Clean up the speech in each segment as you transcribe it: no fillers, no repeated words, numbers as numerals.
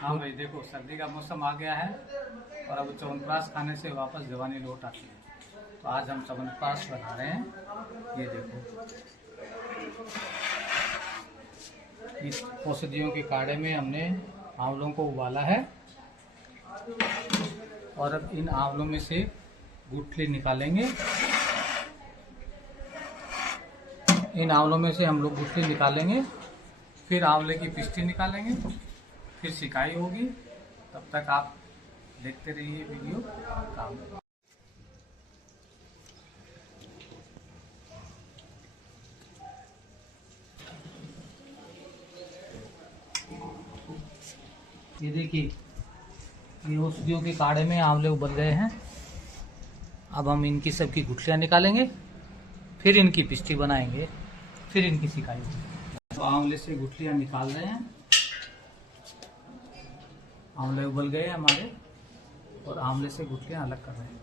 हाँ भाई देखो, सर्दी का मौसम आ गया है और अब च्यवनप्राश खाने से वापस जवानी लौट आती है। तो आज हम च्यवनप्राश बना रहे हैं। ये देखो, इस औषधियों के काढ़े में हमने आंवलों को उबाला है और अब इन आंवलों में से गुठली निकालेंगे। इन आंवलों में से हम लोग गुठली निकालेंगे, फिर आंवले की पिस्टी निकालेंगे, फिर सिकाई होगी। तब तक आप देखते रहिए वीडियो। ये देखिए, ये औषधियों के काढ़े में आंवले उबल गए हैं। अब हम इनकी सबकी गुठलियाँ निकालेंगे, फिर इनकी पिस्टी बनाएंगे, फिर इनकी सिकाई होगी। तो आंवले से गुठलियाँ निकाल रहे हैं। आंवले उबल गए हमारे और आंवले से गुठलियाँ अलग कर रहे हैं।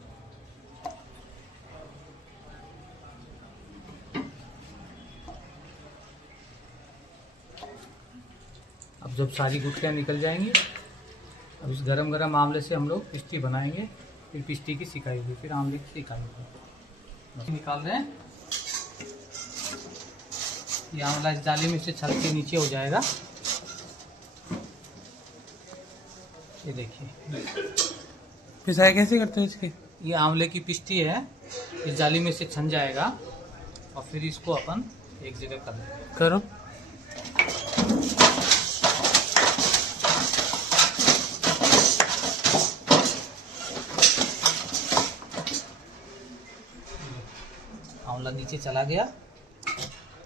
अब जब सारी गुठलियाँ निकल जाएंगी, अब इस गरम गरम आंवले से हम लोग पिस्टी बनाएंगे, फिर पिस्टी की सिकाई होगी, फिर आंवले की सिकाई होगी। निकाल रहे हैं। ये आंवला इस जाली में से छल के नीचे हो जाएगा। ये देखिए, पिसाई कैसे करते हैं इसकी? ये आंवले की पिस्टी है, इस जाली में से छन जाएगा और फिर इसको अपन एक जगह कर देंगे। करो। आंवला नीचे चला गया,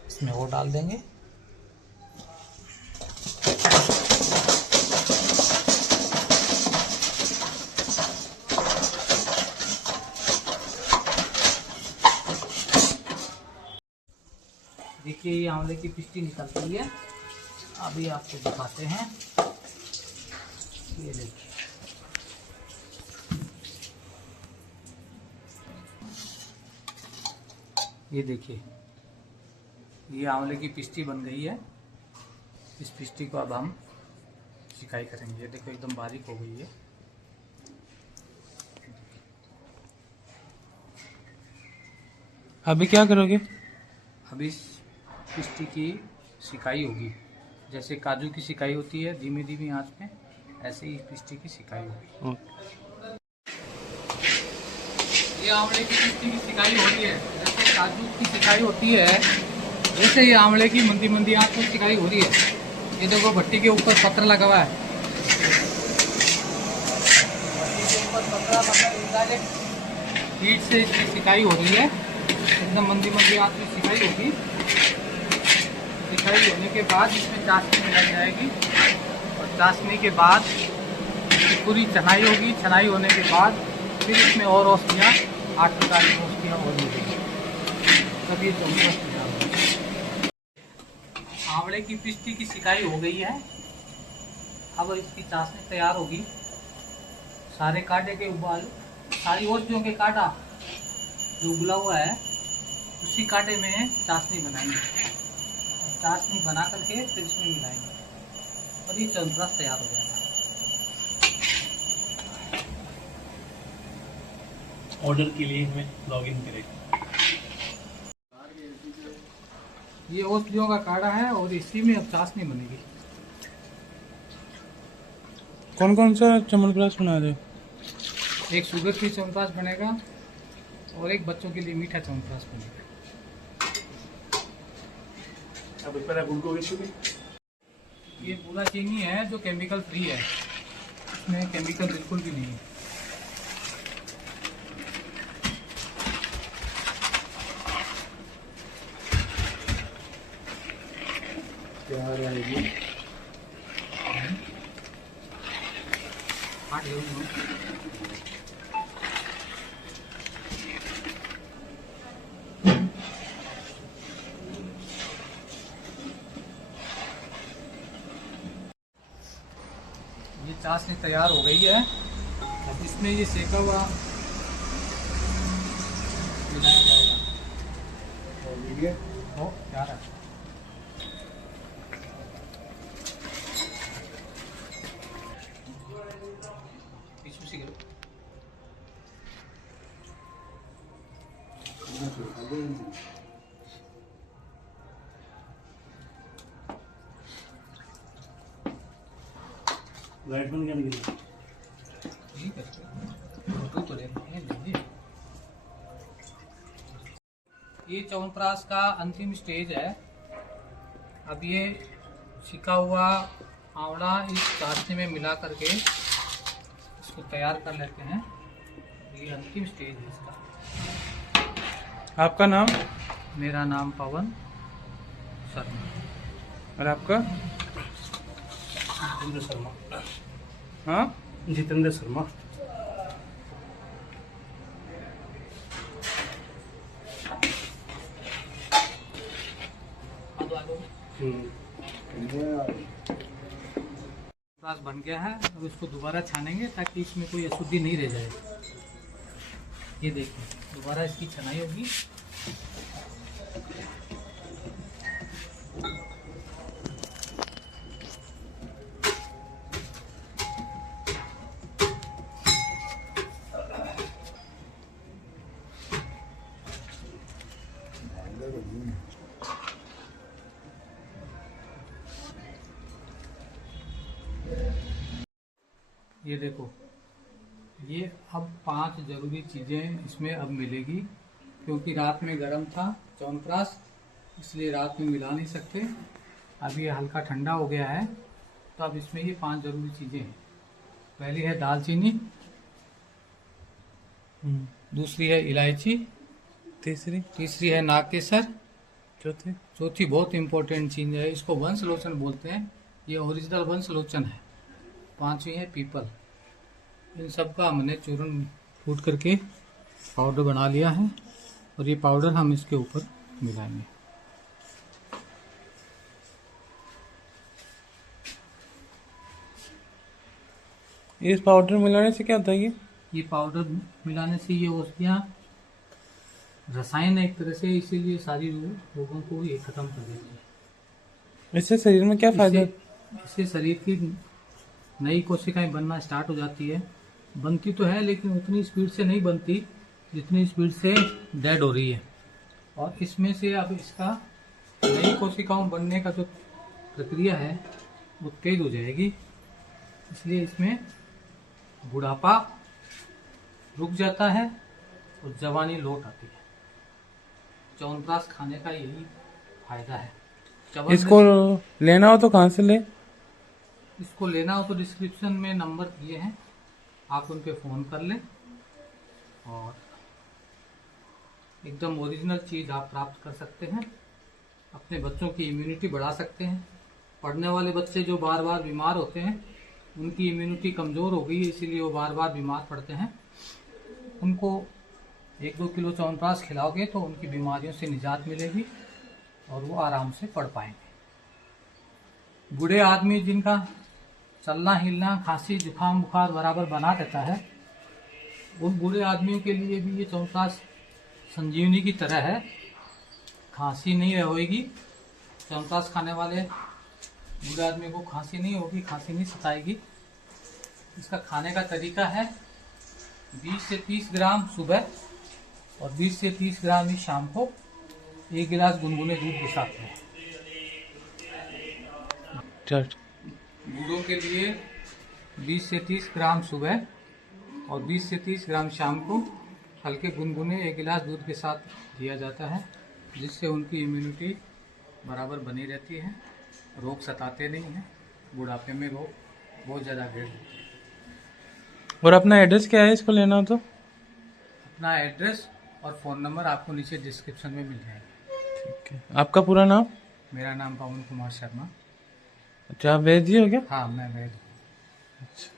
इसमें वो डाल देंगे। देखिए, ये आंवले की पिस्टी निकल गई है। अभी आपको दिखाते हैं। ये देखिए, ये देखिए, ये आंवले की पिस्टी बन गई है। इस पिस्टी को अब हम सिकाई करेंगे। ये देखो, एकदम बारीक हो गई है। अभी क्या करोगे? अब इस पिस्टी की सिकाई होगी। जैसे काजू की सिकाई होती है धीमी धीमी आंच में, ऐसे ही पिस्टी की सिकाई होगी। ये आंवले की पिस्टी की सिकाई होती है, जैसे काजू की सिकाई होती है, वैसे ही आंवले की मंदी मंदी आंच में सिकाई हो रही है। ये देखो, भट्टी के ऊपर पत्थर लगा हुआ है। भट्टी के ऊपर पत्थर मतलब हीट से इसकी सिकाई हो रही है। एकदम मंदी मंदी आंच में सिकाई होगी। सिकाई होने के बाद इसमें चाशनी मिलाई जाएगी और चाशनी के बाद पूरी छनाई होगी। छनाई होने के बाद फिर इसमें और औषधियाँ, 8 प्रकार की औषधियाँ और मिलेंगी। तब ये च्यवनप्राश तैयार होगा। आंवले की पिस्टी की सिकाई हो गई है। अब इसकी चाशनी तैयार होगी। सारे कांटे के उबाल, सारी औषधियों के कांटा जो उबला हुआ है, उसी कांटे में चाशनी बनाएंगे। चाशनी बना करके फिर इसमें मिलाएंगे और ये च्यवनप्राश तैयार हो जाएगा। ऑर्डर के लिए हमें लॉगिन करें। ये औषधियों का काढ़ा है और इसी में अब चाशनी बनेगी। कौन कौन सा च्यवनप्राश बना रहे हो? एक शुगर फ्री च्यवनप्राश बनेगा और एक बच्चों के लिए मीठा च्यवनप्राश बनेगा। अब इस पर आप उनको ये पूरा चीनी है जो केमिकल फ्री है, इसमें केमिकल बिल्कुल भी नहीं है। क्या रहेगी? ये चाशनी तैयार हो गई है। अब इसमें ये सेका हुआ मिलाया जाएगा। हो क्या रहा है? लाइट बंद करने के लिए ठीक है, फोटो तो लेना है, लीजिए। ये च्यवनप्राश का अंतिम स्टेज है। अब ये छिका हुआ आंवला इस चाशनी में मिला करके इसको तैयार कर लेते हैं। ये अंतिम स्टेज है इसका। आपका नाम मेरा नाम पवन शर्मा। और आपका? जितेंद्र शर्मा। हाँ, जितेंद्र शर्मा। च्यवनप्राश बन गया है। अब इसको दोबारा छानेंगे ताकि इसमें कोई अशुद्धि नहीं रह जाए। ये देखिए, दोबारा इसकी छनाई होगी। ये देखो, ये अब 5 जरूरी चीज़ें इसमें अब मिलेगी, क्योंकि रात में गर्म था च्यवनप्राश, इसलिए रात में मिला नहीं सकते। अब ये हल्का ठंडा हो गया है, तो अब इसमें ये 5 जरूरी चीज़ें हैं। पहली है दालचीनी, दूसरी है इलायची, तीसरी है नागकेसर, चौथी बहुत इंपॉर्टेंट चीज़ है, इसको वंश लोचन बोलते हैं, ये ओरिजिनल वंश लोचन है। 5वीं है पीपल। इन सब का हमने चूर्ण कूट करके पाउडर बना लिया है, और ये पाउडर हम इसके ऊपर मिलाएंगे। इस पाउडर मिलाने से क्या होता है? ये पाउडर मिलाने से ये औषधियाँ रसायन है एक तरह से, इसीलिए सारी रोगों को ये खत्म कर देती है। इससे शरीर में क्या फायदा? इससे शरीर की नई कोशिकाएं बनना स्टार्ट हो जाती है। बनती तो है, लेकिन उतनी स्पीड से नहीं बनती जितनी स्पीड से डेड हो रही है। और इसमें से अब इसका नई कोशिकाओं बनने का जो प्रक्रिया है वो तेज हो जाएगी, इसलिए इसमें बुढ़ापा रुक जाता है और जवानी लौट आती है। च्यवनप्राश खाने का यही फायदा है। इसको लेना हो तो कहाँ से ले? इसको लेना हो तो डिस्क्रिप्शन में नंबर दिए हैं, आप उन पे फ़ोन कर लें और एकदम ओरिजिनल चीज़ आप प्राप्त कर सकते हैं। अपने बच्चों की इम्यूनिटी बढ़ा सकते हैं। पढ़ने वाले बच्चे जो बार बार बीमार होते हैं, उनकी इम्यूनिटी कमज़ोर हो गई है, इसीलिए वो बार बार बीमार पड़ते हैं। उनको 1-2 किलो च्यवनप्राश खिलाओगे तो उनकी बीमारियों से निजात मिलेगी और वो आराम से पढ़ पाएंगे। बूढ़े आदमी जिनका चलना हिलना खांसी जुकाम बुखार बराबर बना देता है, उन बूढ़े आदमियों के लिए भी ये च्यवनप्राश संजीवनी की तरह है। खांसी नहीं होगी, च्यवनप्राश खाने वाले बूढ़े आदमी को खांसी नहीं होगी, खांसी नहीं सताएगी। इसका खाने का तरीका है 20 से 30 ग्राम सुबह और 20 से 30 ग्राम ही शाम को 1 गिलास गुनगुने दूध के साथ में। बूढ़ों के लिए 20 से 30 ग्राम सुबह और 20 से 30 ग्राम शाम को हल्के गुनगुने 1 गिलास दूध के साथ दिया जाता है, जिससे उनकी इम्यूनिटी बराबर बनी रहती है, रोग सताते नहीं हैं। बुढ़ापे में रोग बहुत ज़्यादा गिर जाते हैं। और अपना एड्रेस क्या है इसको लेना हो तो? अपना एड्रेस और फ़ोन नंबर आपको नीचे डिस्क्रिप्शन में मिल जाएगा। ठीक है। आपका पूरा नाम? मेरा नाम पवन कुमार शर्मा। अच्छा, आप वैद्य हो क्या? हाँ, मैं वैद्य हूँ। अच्छा।